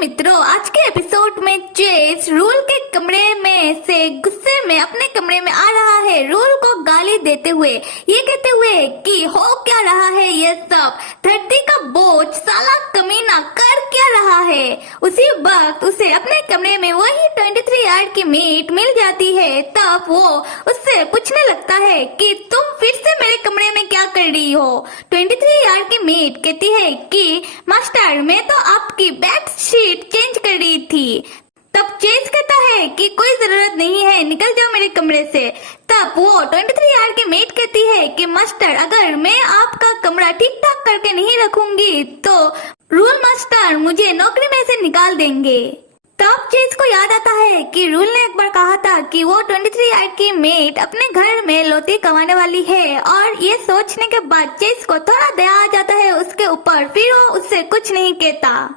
मित्रों, आज के एपिसोड में चेस रूल के कमरे में से गुस्से में अपने कमरे में आ रहा है, रूल को गाली देते हुए, ये कहते हुए कि हो क्या रहा है ये सब, धरती का बोझ, साला कमीना कर क्या रहा है। उसी वक्त उसे अपने कमरे में वही 23 यार्ड की मीट मिल जाती है। तब वो उससे पूछने लगता है कि तुम फिर से मेरे कमरे में क्या कर रही हो। 23 यार्ड की मीट कहती है कि मास्टर, मैं तो आपकी बेड शीट चेंज कर रही थी। तब चेस कहता है कि कोई जरूरत नहीं है, निकल जाओ मेरे कमरे से। तब वो 23 यार्ड की मेट कहती है कि मास्टर, अगर मैं आपका कमरा ठीक ठाक करके नहीं रखूंगी तो रूल मास्टर मुझे नौकरी में से निकाल देंगे। तब चेस को याद आता है कि रूल ने एक बार कहा था कि वो 23 यार्ड की मेट अपने घर में लौती कमाने वाली है, और ये सोचने के बाद चेस को थोड़ा दया आ जाता है उसके ऊपर। फिर वो उससे कुछ नहीं कहता।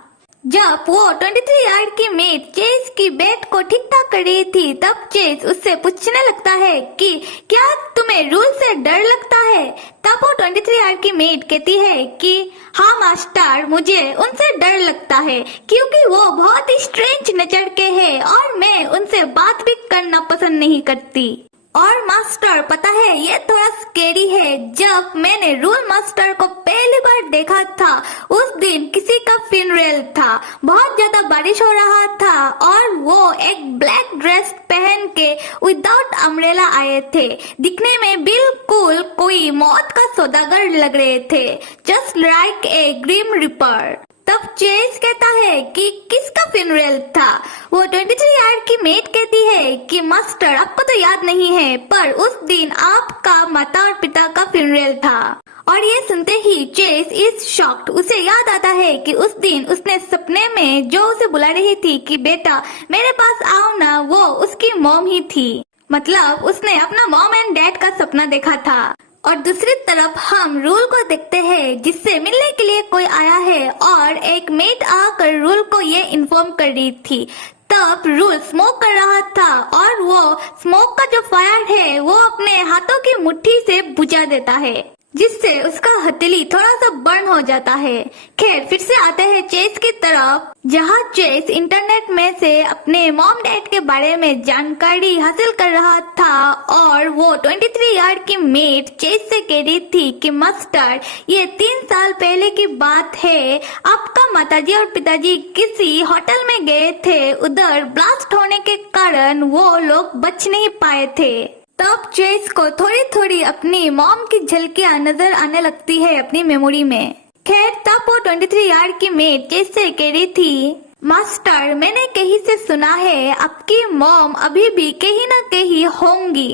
जब वो 23 यार्ड की मेट चेस की बेड को ठीक ठाक कर रही थी, तब चेस उससे पूछने लगता है कि क्या तुम्हें रूल से डर लगता है। तब वो 23 यार्ड की मेट कहती है कि हाँ मास्टर, मुझे उनसे डर लगता है क्योंकि वो बहुत ही स्ट्रेंज नेचर के हैं और मैं उनसे बात भी करना पसंद नहीं करती। और मास्टर, पता है ये थोड़ा स्केरी है। जब मैंने रूल मास्टर को पहली बार देखा था, उस दिन किसी का फ्यूनरल था, बहुत ज्यादा बारिश हो रहा था और वो एक ब्लैक ड्रेस पहन के विदाउट अम्ब्रेला आए थे। दिखने में बिल्कुल कोई मौत का सौदागर लग रहे थे, just like a grim reaper. तब चेस कहता है कि किसका फ्यूनरल था। वो 23 यार्ड की मेट कहती है कि मास्टर, आपको तो याद नहीं है, पर उस दिन आपका माता और पिता का फ्यूनरल था। और ये सुनते ही चेस इज शॉक्ड। उसे याद आता है कि उस दिन उसने सपने में जो उसे बुला रही थी कि बेटा मेरे पास आओ ना, वो उसकी मॉम ही थी। मतलब उसने अपना मॉम एंड डैड का सपना देखा था। और दूसरी तरफ हम रूल को देखते हैं, जिससे मिलने के लिए कोई आया है और एक मेट आकर रूल को ये इन्फॉर्म कर रही थी। तब रूल स्मोक कर रहा था और वो स्मोक का जो फायर है वो अपने हाथों की मुट्ठी से बुझा देता है, जिससे उसका हथेली थोड़ा सा बर्न हो जाता है। खैर, फिर से आते हैं चेस की तरफ, जहाँ चेस इंटरनेट में से अपने मॉम डैड के बारे में जानकारी हासिल कर रहा था और वो 23 यार्ड की मेट चेस से कह रही थी कि मास्टर, ये 3 साल पहले की बात है, आपका माताजी और पिताजी किसी होटल में गए थे, उधर ब्लास्ट होने के कारण वो लोग बच नहीं पाए थे। तब चेस को थोड़ी थोड़ी अपनी मॉम की झलकियां नजर आने लगती है अपनी मेमोरी में। खैर, तब वो 23 यार्ड की मेट चेस से कह रही थी, मास्टर, मैंने कहीं से सुना है आपकी मॉम अभी भी कहीं न कहीं होंगी।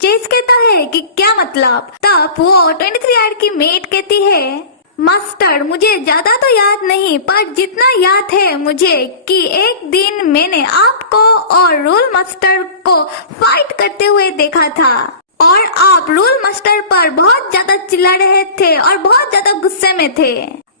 चेस कहता है कि क्या मतलब। तब वो 23 यार्ड की मेट कहती है, मास्टर, मुझे ज्यादा तो याद नहीं, पर जितना याद है मुझे कि एक दिन मैंने आपको और रूल मास्टर को फाइट करते हुए देखा था और आप रूल मास्टर पर बहुत ज्यादा चिल्ला रहे थे और बहुत ज्यादा गुस्से में थे।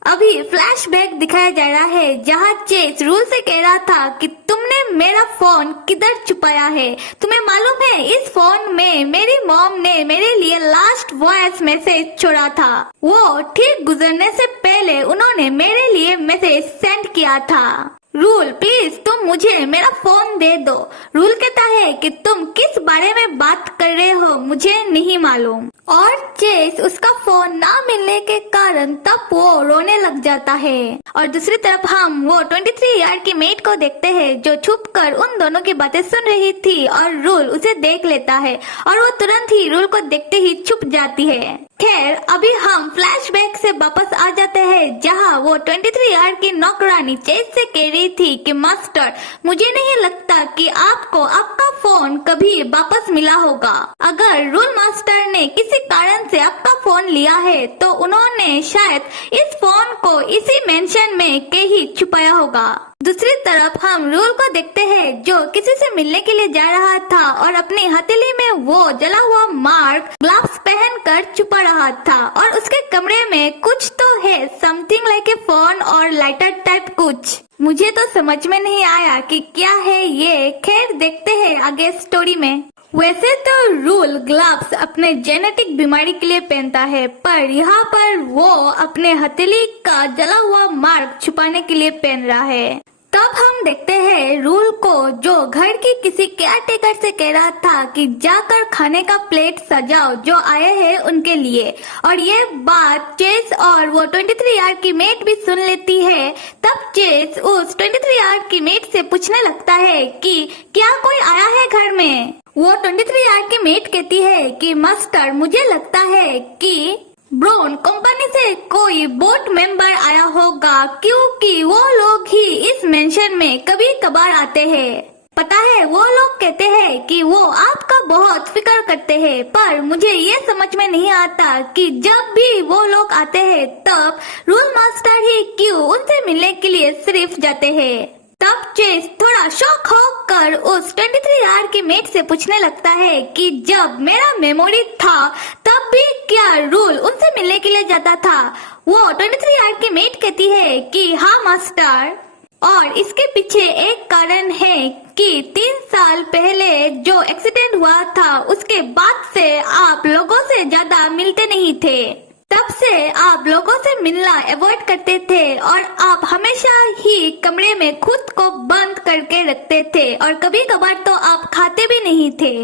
अभी फ्लैशबैक दिखाया जा रहा है, जहाँ चेस रूल से कह रहा था कि तुमने मेरा फोन किधर छुपाया है। तुम्हें मालूम है, इस फोन में मेरी मॉम ने मेरे लिए लास्ट वॉइस मैसेज छोड़ा था। वो ठीक गुजरने से पहले उन्होंने मेरे लिए मैसेज सेंड किया था। रूल, प्लीज तुम मुझे मेरा फोन दे दो। रूल कहता है कि तुम किस बारे में बात कर रहे हो मुझे नहीं मालूम। और चेस उसका फोन ना मिलने के कारण तब वो रोने लग जाता है। और दूसरी तरफ हम वो 23 यार्ड की मेट को देखते हैं, जो छुपकर उन दोनों की बातें सुन रही थी और रूल उसे देख लेता है और वो तुरंत ही रूल को देखते ही छुप जाती है। खैर, अभी हम फ्लैशबैक से वापस आ जाते हैं, जहाँ वो 23 यार्ड की नौकरानी चेस से कह रही थी कि मास्टर, मुझे नहीं लगता कि आपको आपका फोन कभी वापस मिला होगा। अगर रूल मास्टर ने किसी कारण से आपका फोन लिया है तो उन्होंने शायद इस फोन को इसी मेंशन में कहीं छुपाया होगा। दूसरी तरफ हम रूल को देखते हैं, जो किसी से मिलने के लिए जा रहा था और अपनी हथेली में वो जला हुआ मार्क ग्लव्स पहनकर छुपा रहा था और उसके कमरे में कुछ तो है, समथिंग लाइक ए फोन और लाइटर टाइप कुछ। मुझे तो समझ में नहीं आया कि क्या है ये। खैर, देखते हैं आगे स्टोरी में। वैसे तो रूल ग्लव्स अपने जेनेटिक बीमारी के लिए पहनता है, पर यहाँ पर वो अपने हथेली का जला हुआ मार्क छुपाने के लिए पहन रहा है। तब तब हम देखते हैं रूल को, जो घर की किसी केयरटेकर से कह रहा था कि जाकर खाने का प्लेट सजाओ जो आए हैं उनके लिए। और ये बात चेस और वो 23 आर की मेट भी सुन लेती है। तब चेस उस 23 आर की मेट से पूछने लगता है कि क्या कोई आया है घर में। वो 23 आर की मेट कहती है कि मास्टर, मुझे लगता है कि ब्राउन कंपनी से कोई बोट मेंबर आया होगा, क्योंकि वो लोग ही इस मेंशन में कभी कभार आते हैं। पता है, वो लोग कहते हैं कि वो आपका बहुत फिक्र करते हैं, पर मुझे ये समझ में नहीं आता कि जब भी वो लोग आते हैं तब रूल मास्टर ही क्यों उनसे मिलने के लिए सिर्फ जाते हैं। तब चेस थोड़ा शॉक होकर उस 23 आर की मेट से पूछने लगता है कि जब मेरा मेमोरी था तब भी क्या रूल उनसे मिलने के लिए जाता था। वो 23 आर की मेट कहती है कि हाँ मास्टर, और इसके पीछे एक कारण है कि 3 साल पहले जो एक्सीडेंट हुआ था उसके बाद से आप लोगों से ज्यादा मिलते नहीं थे। तब से आप लोगों से मिलना अवॉइड करते थे और आप हमेशा ही कमरे में खुद को बंद करके रखते थे और कभी कभार तो आप खाते भी नहीं थे।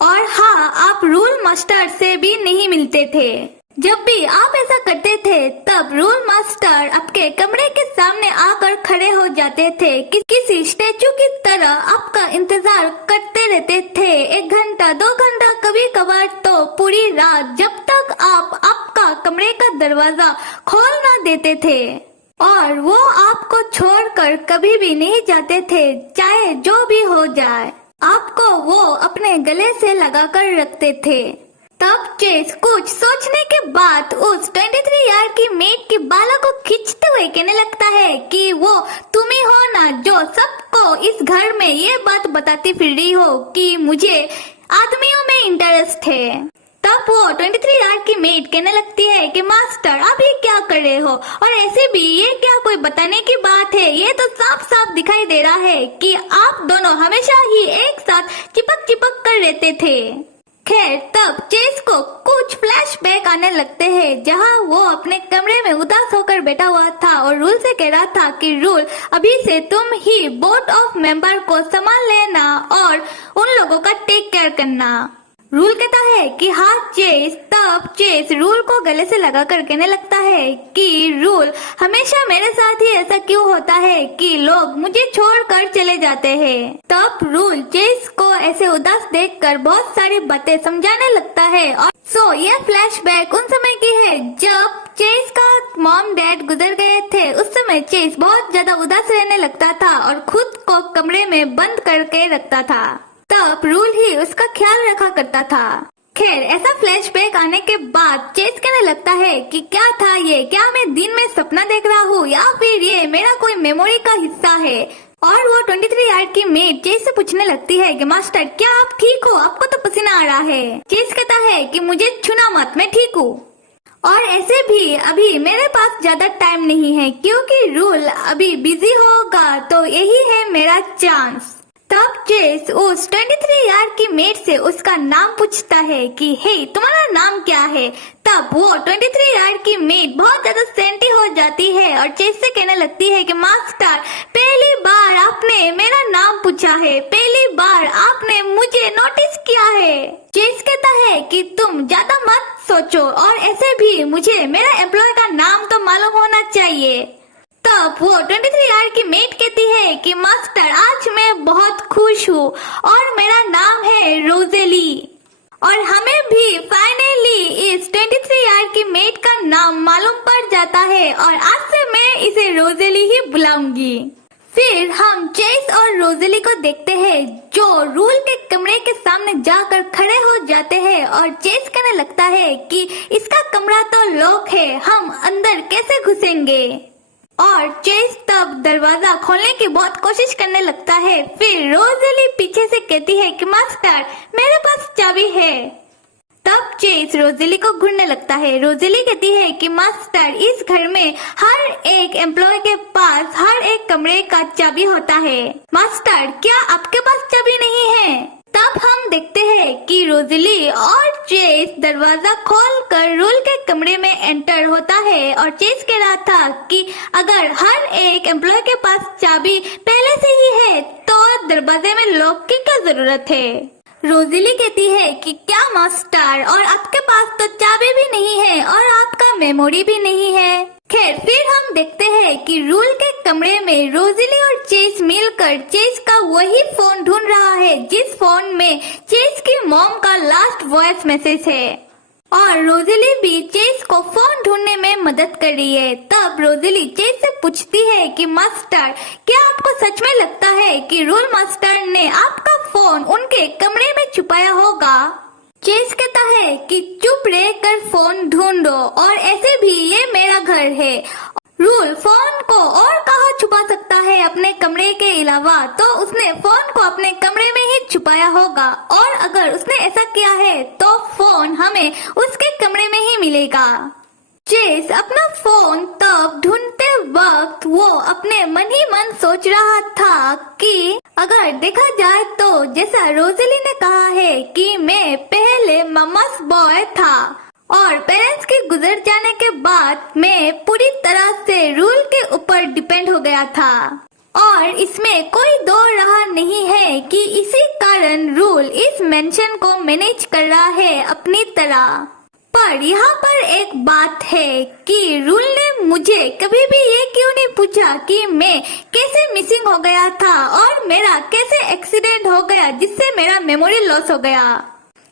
और हाँ, आप रूल मास्टर से भी नहीं मिलते थे। जब भी आप ऐसा करते थे तब रूल मास्टर आपके कमरे के सामने आकर खड़े हो जाते थे, किसी स्टैचू की तरह आपका इंतजार करते रहते थे। 1 घंटा 2 घंटा, कभी कभार तो पूरी रात, जब तक आप आपका कमरे का दरवाजा खोल ना देते थे। और वो आपको छोड़कर कभी भी नहीं जाते थे, चाहे जो भी हो जाए। आपको वो अपने गले से लगाकर रखते थे। तब चेस कुछ सोचने के बाद उस 23 आर की मेट के बालों को खींचते हुए कहने लगता है कि वो तुम ही हो ना जो सबको इस घर में ये बात बताती फिर रही हो कि मुझे आदमियों में इंटरेस्ट है। तब वो 23 आर की मेट कहने लगती है कि मास्टर, आप ये क्या कर रहे हो, और ऐसे भी ये क्या कोई बताने की बात है। ये तो साफ साफ दिखाई दे रहा है कि आप दोनों हमेशा ही एक साथ चिपक चिपक कर रहते थे। खैर, तब चेस को कुछ फ्लैशबैक आने लगते हैं, जहां वो अपने कमरे में उदास होकर बैठा हुआ था और रूल से कह रहा था कि रूल, अभी से तुम ही बोर्ड ऑफ मेंबर को संभाल लेना और उन लोगों का टेक केयर करना। रूल कहता है कि हाँ चेस। तब चेस रूल को गले से लगाकर कहने लगता है कि रूल, हमेशा मेरे साथ ही ऐसा क्यों होता है कि लोग मुझे छोड़कर चले जाते हैं। तब रूल चेस को ऐसे उदास देखकर बहुत सारी बातें समझाने लगता है। और ये फ्लैशबैक उन समय की है जब चेस का मॉम डैड गुजर गए थे। उस समय चेस बहुत ज्यादा उदास रहने लगता था और खुद को कमरे में बंद करके रखता था। तब रूल ही उसका ख्याल रखा करता था। खैर, ऐसा फ्लैशबैक आने के बाद चेस कहने लगता है कि क्या था ये, क्या मैं दिन में सपना देख रहा हूँ या फिर ये मेरा कोई मेमोरी का हिस्सा है। और वो 23 आर की मेट चेस से पूछने लगती है कि मास्टर, क्या आप ठीक हो, आपको तो पसीना आ रहा है। चेस कहता है कि मुझे छूना मत, मैं ठीक हूँ। और ऐसे भी अभी मेरे पास ज्यादा टाइम नहीं है, क्योंकि रूल अभी बिजी होगा, तो यही है मेरा चांस। तब चेस उस 23 आर की मेट से उसका नाम पूछता है कि हे, तुम्हारा नाम क्या है। तब वो 23 आर की मेट बहुत ज्यादा सेंटी हो जाती है और चेस से कहने लगती है कि मास्टर, पहली बार आपने मेरा नाम पूछा है, पहली बार आपने मुझे नोटिस किया है। चेस कहता है कि तुम ज्यादा मत सोचो, और ऐसे भी मुझे मेरा एम्प्लॉय का नाम तो मालूम होना चाहिए। तब वो 23 आर की मेट कहती है कि मास्टर, आज मैं बहुत खुश हूँ और मेरा नाम है रोजेली। और हमें भी फाइनली इस 23 आर की मेट का नाम मालूम पड़ जाता है और आज से मैं इसे रोजेली ही बुलाऊंगी। फिर हम चेस और रोजेली को देखते हैं जो रूल के कमरे के सामने जाकर खड़े हो जाते हैं और चेस कहने लगता है कि इसका कमरा तो लॉक है, हम अंदर कैसे घुसेंगे। और चेस तब दरवाजा खोलने की बहुत कोशिश करने लगता है। फिर रोजेली पीछे से कहती है कि मास्टर, मेरे पास चाबी है। तब चेस रोजेली को घूरने लगता है। रोजेली कहती है कि मास्टर, इस घर में हर एक एम्प्लॉय के पास हर एक कमरे का चाबी होता है। मास्टर, क्या आपके पास चाबी नहीं है। तब अब हम देखते हैं कि रोज़ेली और चेस दरवाजा खोलकर रूल के कमरे में एंटर होता है और चेस कह रहा था कि अगर हर एक एम्प्लॉय के पास चाबी पहले से ही है तो दरवाजे में लॉक की क्या जरूरत है। रोज़ेली कहती है कि क्या मास्टर, और आपके पास तो चाबी भी नहीं है और आपका मेमोरी भी नहीं है। खैर, फिर हम देखते हैं कि रूल के कमरे में रोज़ेली और चेस मिलकर चेस का वही फोन ढूंढ रहा है जिस फोन में चेस की मॉम का लास्ट वॉइस मैसेज है, और रोज़ेली भी चेस को फोन ढूंढने में मदद कर रही है। तब रोज़ेली चेस से पूछती है कि मास्टर, क्या आपको सच में लगता है कि रूल मास्टर ने आपका फोन उनके कमरे में छुपाया होगा? चेस कहता है कि चुप रहकर फोन ढूंढो, और ऐसे भी ये मेरा घर है। रूल फोन को और कहाँ छुपा सकता है अपने कमरे के अलावा, तो उसने फोन को अपने कमरे में ही छुपाया होगा, और अगर उसने ऐसा किया है तो फोन हमें उसके कमरे में ही मिलेगा। चेस अपना फोन तब ढूंढते वक्त वो अपने मन ही मन सोच रहा था कि अगर देखा जाए तो जैसा रोज़ेली ने कहा है कि मैं पहले मम्मास बॉय था और पेरेंट्स के गुजर जाने के बाद मैं पूरी तरह से रूल के ऊपर डिपेंड हो गया था, और इसमें कोई दो रहा नहीं है कि इसी कारण रूल इस मेंशन को मैनेज कर रहा है अपनी तरह। पर यहाँ पर एक बात है कि रूल ने मुझे कभी भी ये क्यों नहीं पूछा कि मैं कैसे मिसिंग हो गया था और मेरा कैसे एक्सीडेंट हो गया जिससे मेरा मेमोरी लॉस हो गया।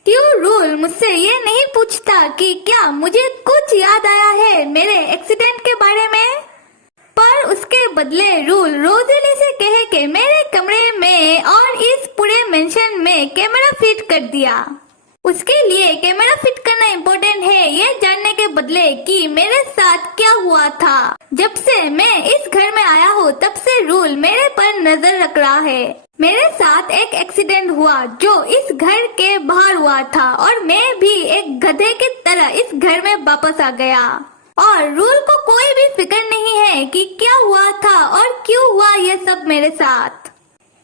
क्यों रूल मुझसे ये नहीं पूछता कि क्या मुझे कुछ याद आया है मेरे एक्सीडेंट के बारे में? पर उसके बदले रूल रोज़ेली से कहे कि मेरे कमरे में और इस पूरे मेंशन में कैमरा फिट कर दिया। उसके लिए कैमरा फिट करना इम्पोर्टेंट है ये जानने के बदले कि मेरे साथ क्या हुआ था। जब से मैं इस घर में आया हूँ तब से रूल मेरे पर नजर रख रहा है। मेरे साथ एक एक्सीडेंट हुआ जो इस घर के बाहर हुआ था, और मैं भी एक गधे की तरह इस घर में वापस आ गया, और रूल को कोई भी फिक्र नहीं है कि क्या हुआ था और क्यों हुआ ये सब मेरे साथ।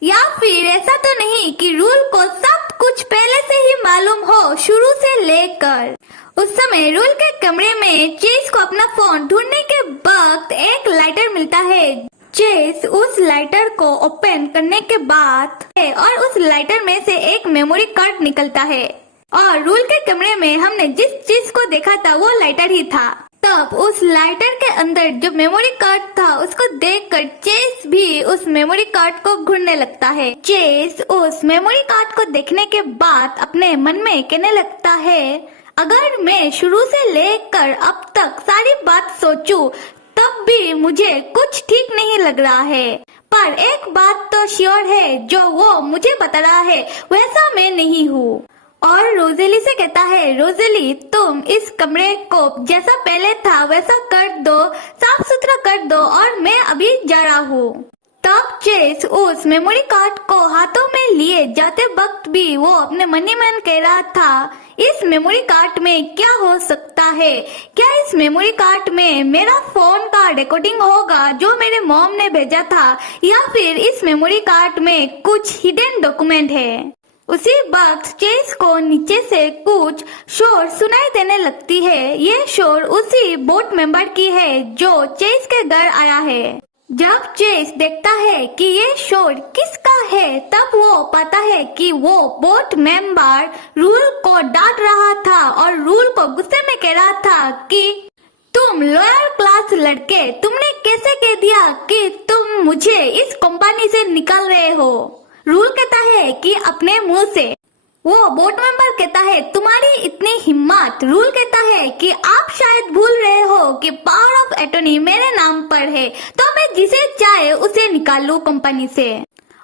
या फिर ऐसा तो नहीं कि रूल को सब कुछ पहले से ही मालूम हो शुरू से लेकर। उस समय रूल के कमरे में चेस को अपना फोन ढूंढने के वक्त एक लाइटर मिलता है। चेस उस लाइटर को ओपन करने के बाद और उस लाइटर में से एक मेमोरी कार्ड निकलता है, और रूल के कमरे में हमने जिस चीज को देखा था वो लाइटर ही था। तब उस लाइटर के अंदर जो मेमोरी कार्ड था उसको देखकर चेस भी उस मेमोरी कार्ड को ढूंढने लगता है। चेस उस मेमोरी कार्ड को देखने के बाद अपने मन में कहने लगता है, अगर मैं शुरू से लेकर अब तक सारी बात सोचूं तब भी मुझे कुछ ठीक नहीं लग रहा है। पर एक बात तो श्योर है, जो वो मुझे बता रहा है वैसा मैं नहीं हूँ। और रोज़ेली से कहता है, रोज़ेली तुम इस कमरे को जैसा पहले था वैसा कर दो, साफ सुथरा कर दो, और मैं अभी जा रहा हूँ। तब चेस उस मेमोरी कार्ड को हाथों में लिए जाते वक्त भी वो अपने मन ही मन कह रहा था, इस मेमोरी कार्ड में क्या हो सकता है? क्या इस मेमोरी कार्ड में मेरा फोन का रिकॉर्डिंग होगा जो मेरे मॉम ने भेजा था, या फिर इस मेमोरी कार्ड में कुछ हिडन डॉक्यूमेंट है? उसी वक्त चेस को नीचे से कुछ शोर सुनाई देने लगती है। ये शोर उसी बोट मेंबर की है जो चेस के घर आया है। जब चेस देखता है कि ये शोर किसका है, तब वो पाता है कि वो बोट मेंबर रूल को डांट रहा था और रूल को गुस्से में कह रहा था कि तुम लोअर क्लास लड़के, तुमने कैसे कह दिया कि तुम मुझे इस कंपनी से निकाल रहे हो? रूल कहता है कि अपने मुंह से। वो बोट मेंबर कहता है, तुम्हारी इतनी हिम्मत। रूल कहता है कि आप शायद भूल रहे हो कि पावर ऑफ एटर्नी मेरे नाम पर है, तो मैं जिसे चाहे उसे निकाल लूं कंपनी से।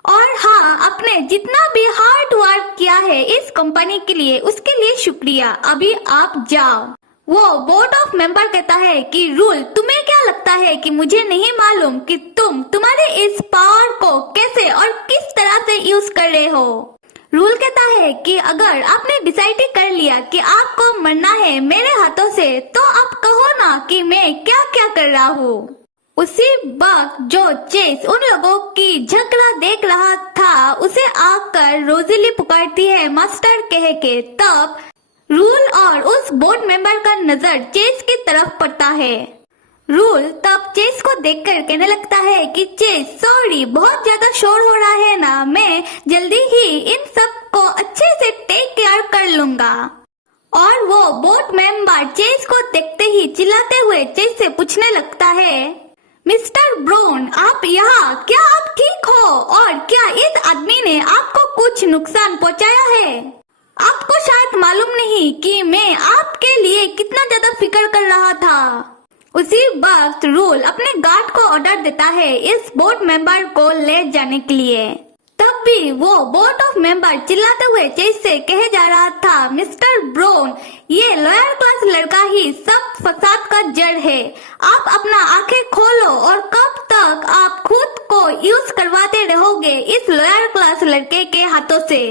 और हाँ, आपने जितना भी हार्ड वर्क किया है इस कंपनी के लिए, उसके लिए शुक्रिया। अभी आप जाओ। वो बोर्ड ऑफ मेंबर कहता है कि रूल, तुम्हें क्या लगता है कि मुझे नहीं मालूम कि तुम तुम्हारे इस पावर को कैसे और किस तरह से यूज कर रहे हो? रूल कहता है कि अगर आपने डिसाइड कर लिया कि आपको मरना है मेरे हाथों से, तो आप कहो ना कि मैं क्या क्या कर रहा हूँ। उसी वक्त जो चेस उन लोगों की झगड़ा देख रहा था उसे आकर रोजिली पुकारती है मास्टर कह के। तब रूल और उस बोर्ड मेंबर का नजर चेस की तरफ पड़ता है। रूल तब चेस को देखकर कहने लगता है कि चेस सॉरी, बहुत ज्यादा शोर हो रहा है ना, मैं जल्दी ही इन सब को अच्छे से टेक केयर कर लूंगा। और वो बोर्ड मेंबर चेस को देखते ही चिल्लाते हुए चेस से पूछने लगता है, मिस्टर ब्राउन आप यहाँ, क्या आप ठीक हो और क्या इस आदमी ने आपको कुछ नुकसान पहुँचाया है? आपको शायद मालूम नहीं कि मैं आपके लिए कितना ज्यादा फिक्र कर रहा था। उसी वक्त रूल अपने गार्ड को ऑर्डर देता है इस बोर्ड मेंबर को ले जाने के लिए। तब भी वो बोर्ड ऑफ मेंबर चिल्लाते हुए चेस से कहे जा रहा था, मिस्टर ब्राउन ये लोअर क्लास लड़का ही सब फसाद का जड़ है। आप अपना आंखें खोलो और कब तक आप खुद को यूज करवाते रहोगे इस लोअर क्लास लड़के के हाथों से?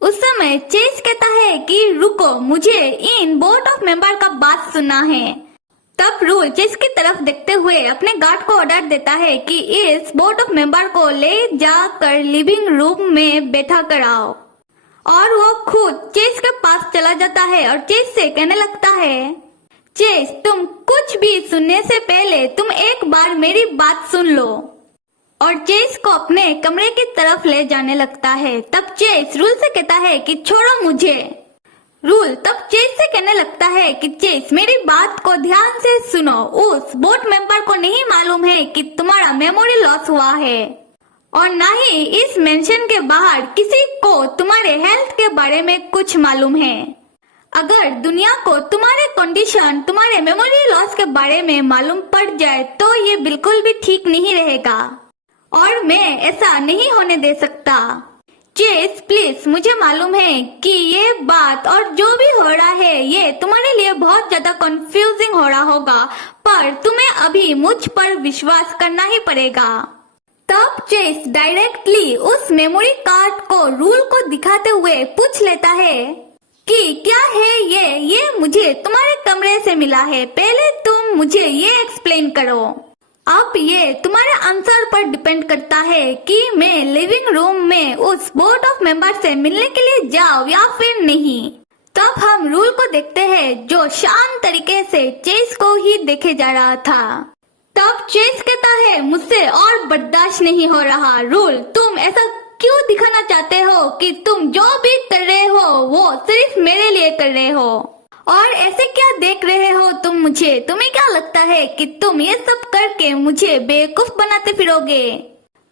उस समय चेस कहता है कि रुको, मुझे इन बोर्ड ऑफ मेंबर का बात सुनना है। तब रूल चेस की तरफ देखते हुए अपने गार्ड को ऑर्डर देता है कि इस बोर्ड ऑफ मेंबर को ले जाकर लिविंग रूम में बैठा कराओ। और वो खुद चेस के पास चला जाता है और चेस से कहने लगता है, चेस तुम कुछ भी सुनने से पहले तुम एक बार मेरी बात सुन लो। और चेस को अपने कमरे की तरफ ले जाने लगता है। तब चेस रूल से कहता है कि छोड़ो मुझे। रूल तब चेस से कहने लगता है कि चेस मेरी बात को ध्यान से सुनो, उस बोर्ड मेंबर को नहीं मालूम है कि तुम्हारा मेमोरी लॉस हुआ है और ना ही इस मेंशन के बाहर किसी को तुम्हारे हेल्थ के बारे में कुछ मालूम है। अगर दुनिया को तुम्हारे कंडीशन, तुम्हारे मेमोरी लॉस के बारे में मालूम पड़ जाए तो ये बिल्कुल भी ठीक नहीं रहेगा और मैं ऐसा नहीं होने दे सकता। चेस प्लीज, मुझे मालूम है कि ये बात और जो भी हो रहा है ये तुम्हारे लिए बहुत ज्यादा कंफ्यूजिंग हो रहा होगा, पर तुम्हें अभी मुझ पर विश्वास करना ही पड़ेगा। तब चेस डायरेक्टली उस मेमोरी कार्ड को रूल को दिखाते हुए पूछ लेता है कि क्या है ये मुझे तुम्हारे कमरे से मिला है, पहले तुम मुझे ये एक्सप्लेन करो। अब ये तुम्हारे आंसर पर डिपेंड करता है कि मैं लिविंग रूम में उस बोर्ड ऑफ मेंबर से मिलने के लिए जाऊं या फिर नहीं। तब हम रूल को देखते हैं जो शांत तरीके से चेस को ही देखे जा रहा था। तब चेस कहता है, मुझसे और बर्दाश्त नहीं हो रहा। रूल तुम ऐसा क्यों दिखाना चाहते हो कि तुम जो भी कर रहे हो वो सिर्फ मेरे लिए कर रहे हो, और ऐसे क्या देख रहे हो तुम मुझे? तुम्हें क्या लगता है कि तुम ये सब करके मुझे बेवकूफ बनाते फिरोगे?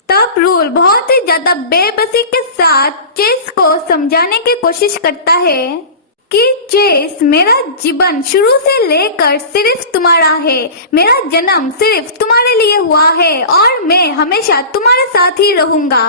तब रूल बहुत ही ज्यादा बेबसी के साथ चेस को समझाने की कोशिश करता है कि चेस, मेरा जीवन शुरू से लेकर सिर्फ तुम्हारा है, मेरा जन्म सिर्फ तुम्हारे लिए हुआ है और मैं हमेशा तुम्हारे साथ ही रहूंगा।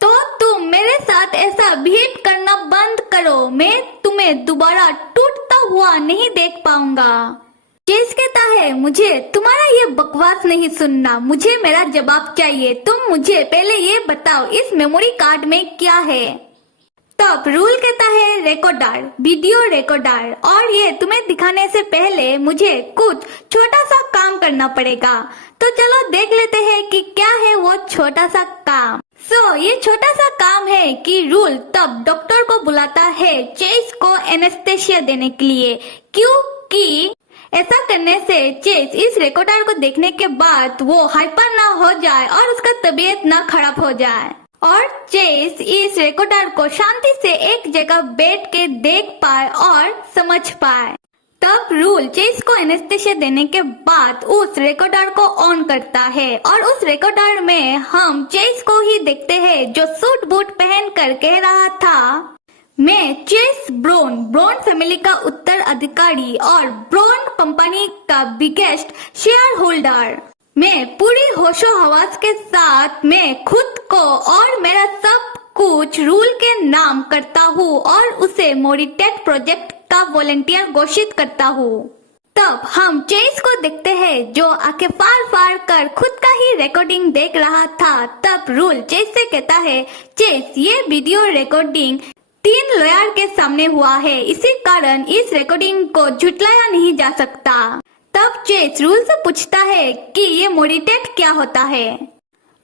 तो तुम मेरे साथ ऐसा बिहेव करना बंद करो, मैं तुम्हें दोबारा टूटता हुआ नहीं देख पाऊंगा। चेस कहता है, मुझे तुम्हारा ये बकवास नहीं सुनना, मुझे मेरा जवाब चाहिए। तुम मुझे पहले ये बताओ इस मेमोरी कार्ड में क्या है? तब रूल कहता है, रिकॉर्डर, वीडियो रिकॉर्डर, और ये तुम्हें दिखाने से पहले मुझे कुछ छोटा सा काम करना पड़ेगा। तो चलो देख लेते हैं कि क्या है वो छोटा सा काम। ये छोटा सा काम है कि रूल तब डॉक्टर को बुलाता है चेस को एनेस्थेसिया देने के लिए, क्योंकि ऐसा करने से चेस इस रिकॉर्डर को देखने के बाद वो हाइपर ना हो जाए और उसका तबीयत ना खराब हो जाए और चेस इस रिकॉर्डर को शांति से एक जगह बैठ के देख पाए और समझ पाए। तब रूल चेस को एनेस्थेसिया देने के बाद उस रिकॉर्डर को ऑन करता है और उस रिकॉर्डर में हम चेस को ही देखते हैं जो सूट बूट पहन कर कह रहा था, मैं चेस ब्राउन फैमिली का उत्तराधिकारी और ब्राउन कंपनी का बिगेस्ट शेयर होल्डर। मैं पूरी होशो हवास के साथ मैं खुद को और मेरा सब कुछ रूल के नाम करता हूँ और उसे मोरिटेट प्रोजेक्ट का वॉलंटियर घोषित करता हूँ। तब हम चेस को देखते हैं जो आंखें फाड़ फाड़ कर खुद का ही रिकॉर्डिंग देख रहा था। तब रूल चेस से कहता है, चेस ये वीडियो रिकॉर्डिंग 3 लॉयर के सामने हुआ है, इसी कारण इस रिकॉर्डिंग को झुटलाया नहीं जा सकता। तब चेस रूल से पूछता है कि ये मोडिटेट क्या होता है।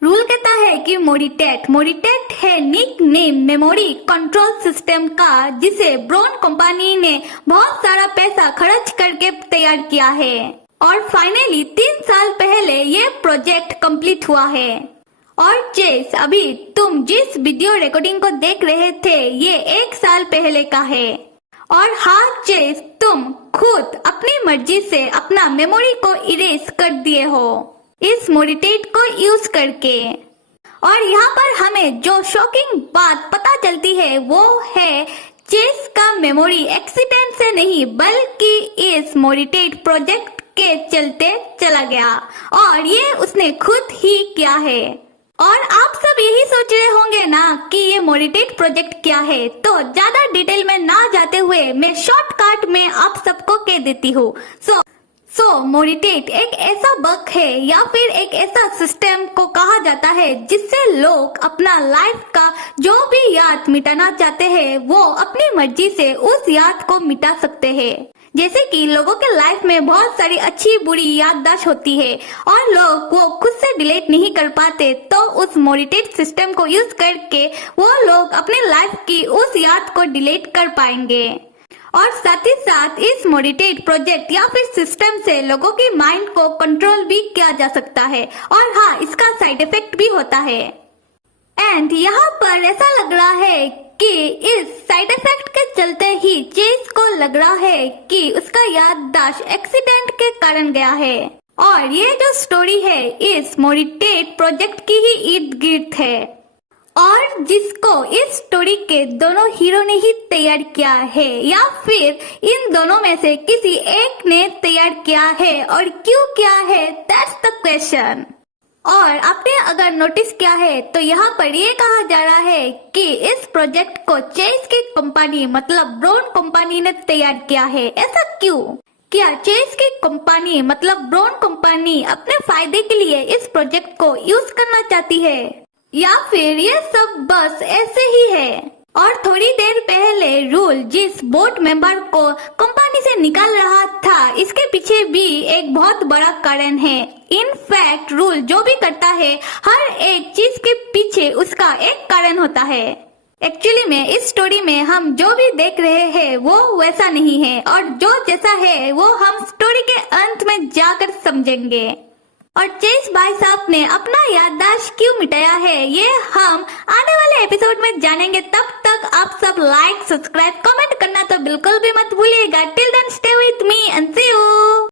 रूल कहता है कि मोडिटेट है nick name memory control system का, जिसे ब्राउन कंपनी ने बहुत सारा पैसा खर्च करके तैयार किया है और फाइनली 3 साल पहले ये प्रोजेक्ट कंप्लीट हुआ है। और चेस, अभी तुम जिस वीडियो रिकॉर्डिंग को देख रहे थे ये 1 साल पहले का है। और हाँ चेस, तुम खुद अपनी मर्जी से अपना मेमोरी को इरेज कर दिए हो इस मोडिटेट को यूज करके। और यहाँ पर हमें जो शॉकिंग बात पता चलती है वो है चेस का मेमोरी एक्सीडेंट से नहीं बल्कि इस मोडिटेट प्रोजेक्ट के चलते चला गया और ये उसने खुद ही किया है। और आप सब यही सोच रहे होंगे ना कि ये मोडिटेट प्रोजेक्ट क्या है, तो ज्यादा डिटेल में ना जाते हुए मैं शॉर्टकट में आप सबको कह देती हूँ। सो मोडिटेट एक ऐसा बग है या फिर एक ऐसा सिस्टम को कहा जाता है जिससे लोग अपना लाइफ का जो भी याद मिटाना चाहते हैं वो अपनी मर्जी से उस याद को मिटा सकते हैं। जैसे कि लोगों के लाइफ में बहुत सारी अच्छी बुरी याददाश्त होती है और लोग वो खुद से डिलीट नहीं कर पाते, तो उस मोडिटेट सिस्टम को यूज करके वो लोग अपने लाइफ की उस याद को डिलीट कर पाएंगे। और साथ ही साथ इस मोडिटेट प्रोजेक्ट या फिर सिस्टम से लोगों की माइंड को कंट्रोल भी किया जा सकता है और हाँ, इसका साइड इफेक्ट भी होता है। एंड यहाँ पर ऐसा लग रहा है कि इस साइड इफेक्ट के चलते ही चेस को लग रहा है कि उसका याददाश्त एक्सीडेंट के कारण गया है और ये जो स्टोरी है इस मोडिटेट प्रोजेक्ट की ही इर्द गिर्द है और जिसको इस स्टोरी के दोनों हीरो ने ही तैयार किया है या फिर इन दोनों में से किसी एक ने तैयार किया है और क्यों किया है, दैट्स द क्वेश्चन। और आपने अगर नोटिस किया है तो यहाँ पर ये कहा जा रहा है कि इस प्रोजेक्ट को चेस की कंपनी मतलब ब्राउन कंपनी ने तैयार किया है। ऐसा क्यों? क्या चेस की कंपनी मतलब ब्राउन कंपनी अपने फायदे के लिए इस प्रोजेक्ट को यूज करना चाहती है या फिर ये सब बस ऐसे ही है? और थोड़ी देर पहले रूल जिस बोर्ड मेंबर को कंपनी से निकाल रहा था, इसके पीछे भी एक बहुत बड़ा कारण है। इनफैक्ट रूल जो भी करता है हर एक चीज के पीछे उसका एक कारण होता है। एक्चुअली में इस स्टोरी में हम जो भी देख रहे हैं वो वैसा नहीं है और जो जैसा है वो हम स्टोरी के अंत में जाकर समझेंगे। और चेस भाई साहब ने अपना याददाश्त क्यों मिटाया है ये हम आने वाले एपिसोड में जानेंगे। तब तक आप सब लाइक, सब्सक्राइब, कमेंट करना तो बिल्कुल भी मत भूलिएगा। Till then stay with me and see you.